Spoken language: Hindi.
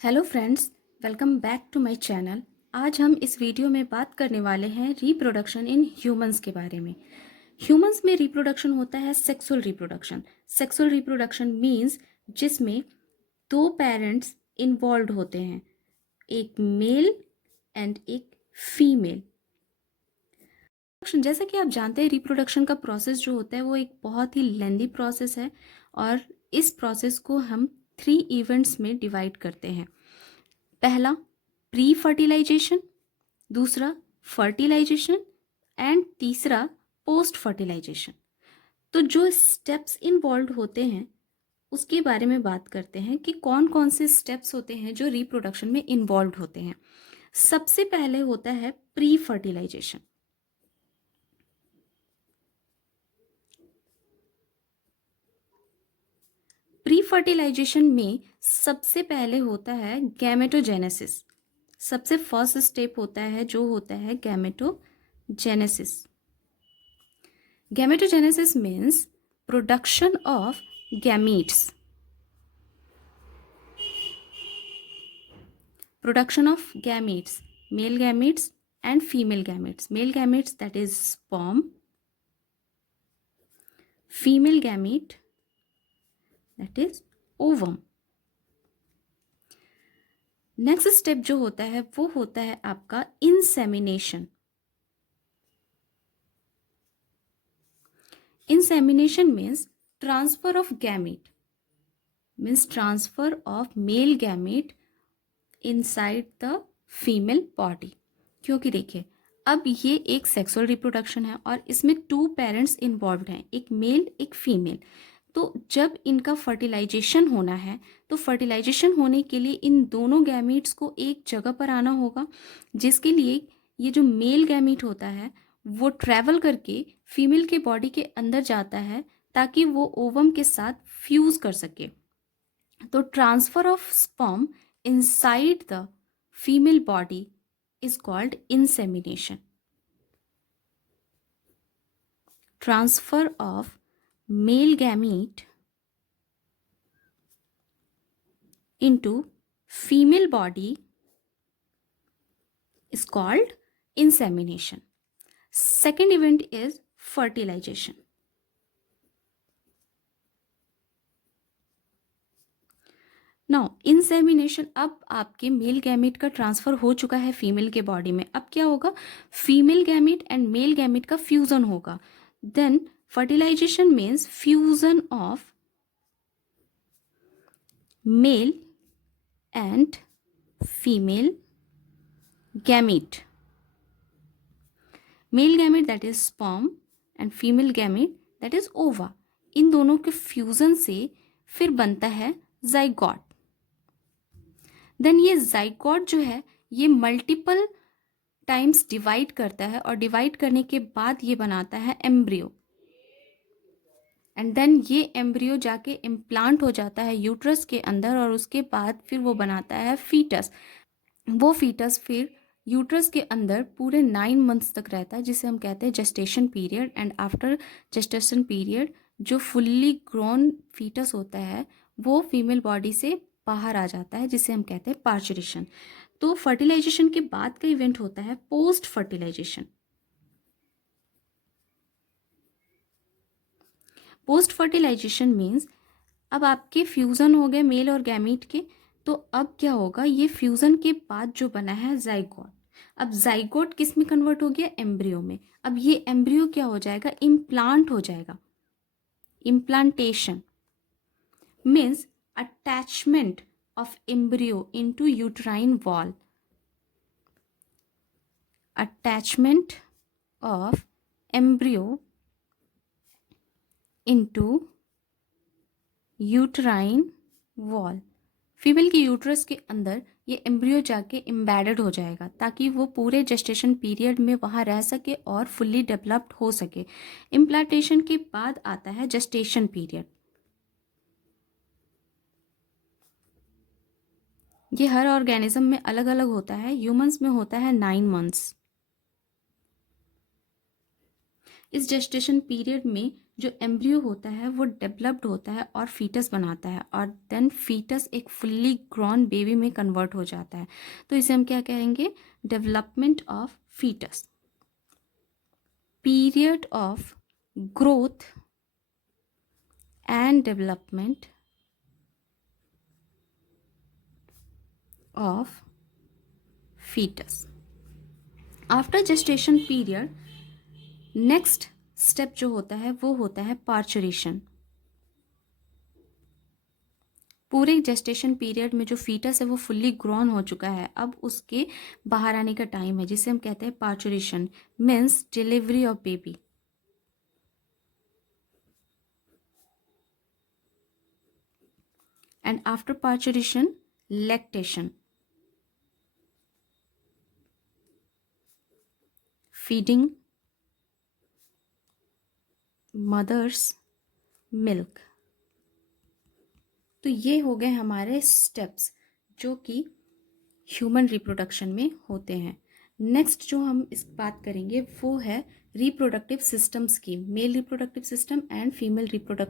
Hello friends, welcome back to my channel. आज हम इस वीडियो में बात करने वाले हैं रिप्रोडक्शन इन ह्यूमंस के बारे में। ह्यूमंस में रिप्रोडक्शन होता है sexual reproduction. Sexual reproduction means जिसमें दो पेरेंट्स इन्वॉल्व होते हैं, एक मेल एंड एक फीमेल। जैसा कि आप जानते हैं, रिप्रोडक्शन का प्रोसेस जो होता है वो एक बहुत ही लेंदी प्रोसेस है और इस प्रोसेस को हम 3 इवेंट्स में डिवाइड करते हैं। पहला प्री फर्टिलाइजेशन, दूसरा फर्टिलाइजेशन एंड तीसरा पोस्ट फर्टिलाइजेशन। तो जो स्टेप्स इन्वॉल्व होते हैं उसके बारे में बात करते हैं कि कौन कौन से स्टेप्स होते हैं जो रिप्रोडक्शन में इन्वॉल्व होते हैं। सबसे पहले होता है प्री फर्टिलाइजेशन। प्री फर्टिलाइजेशन में सबसे पहले होता है गैमेटोजेनेसिस। सबसे फर्स्ट स्टेप होता है जो होता है gametogenesis. Gametogenesis means production of gametes. Production of gametes, male gametes and female gametes. Male gametes, that is sperm. Female gamete, that is ovum. Next step जो होता है वो होता है आपका insemination. Insemination means transfer of gamete, means transfer of male gamete inside the female body. क्योंकि देखिए, अब ये एक सेक्सुअल रिप्रोडक्शन है और इसमें 2 पेरेंट्स इन्वॉल्व हैं, एक मेल एक फीमेल। तो जब इनका फर्टिलाइजेशन होना है तो फर्टिलाइजेशन होने के लिए इन दोनों गैमीट्स को एक जगह पर आना होगा, जिसके लिए ये जो मेल गैमीट होता है वो ट्रैवल करके फीमेल के बॉडी के अंदर जाता है ताकि वो ओवम के साथ फ्यूज कर सके। तो transfer of sperm inside the female body is called insemination. Transfer of male gamete into female body is called insemination. Second event is fertilization. Now insemination, अब आपके मेल गैमेट का ट्रांसफर हो चुका है फीमेल के बॉडी में। अब क्या होगा, female gamete and male gamete का फ्यूजन होगा। Then fertilisation means fusion of male and female gamete. Male gamete that is sperm and female gamete that is ova. इन दोनों के फ्यूजन से फिर बनता है जाइगोट। देन ये जाइगोट जो है ये मल्टीपल टाइम्स डिवाइड करता है और डिवाइड करने के बाद ये बनाता है एम्ब्रियो। एंड देन ये एम्ब्रियो जाके इम्प्लांट हो जाता है यूट्रस के अंदर और उसके बाद फिर वो बनाता है फीटस। वो फीटस फिर यूट्रस के अंदर पूरे 9 मंथ्स तक रहता है, जिसे हम कहते हैं gestation period. And after gestation period जो फुल्ली ग्रोन फीटस होता है वो फीमेल बॉडी से बाहर आ जाता है, जिसे हम कहते हैं पार्चुरेशन। तो फर्टिलाइजेशन के बाद का इवेंट होता है post fertilisation. Post fertilisation means अब आपके फ्यूज़न हो गए मेल और गैमीट के। तो अब क्या होगा, ये फ्यूज़न के बाद जो बना है जाइगोट, अब जाइगोट किस में कन्वर्ट हो गया, एम्ब्रियो में। अब ये एम्ब्रियो क्या हो जाएगा, इम्प्लांट हो जाएगा। Implantation means attachment of embryo into uterine wall. Attachment of embryo into uterine wall. Female की यूट्रस के अंदर ये एम्ब्रियो जाके एम्बेडेड हो जाएगा ताकि वो पूरे जेस्टेशन पीरियड में वहाँ रह सके और फुल्ली डेवलप्ड हो सके। इम्प्लांटेशन के बाद आता है जेस्टेशन पीरियड। ये हर ऑर्गेनिज्म में अलग अलग होता है। ह्यूमंस में होता है 9 मंथ्स। इस जेस्टेशन पीरियड में जो एम्ब्रियो होता है वो डेवलप्ड होता है और फीटस बनाता है, और देन फीटस एक फुल्ली ग्रॉन बेबी में कन्वर्ट हो जाता है। तो इसे हम क्या कहेंगे? Development of foetus. Period of growth and development of foetus. After gestation period next step जो होता है वो होता है पार्चुरेशन। पूरे जेस्टेशन पीरियड में जो फीटस है वो फुल्ली ग्रोन हो चुका है, अब उसके बाहर आने का टाइम है, जिसे हम कहते हैं parturition, means delivery of baby. And after parturition lactation, feeding mother's milk. तो ये हो गए हमारे स्टेप्स जो कि ह्यूमन रिप्रोडक्शन में होते हैं। नेक्स्ट जो हम इस बात करेंगे वो है रिप्रोडक्टिव सिस्टम्स की, male reproductive system and female reproductive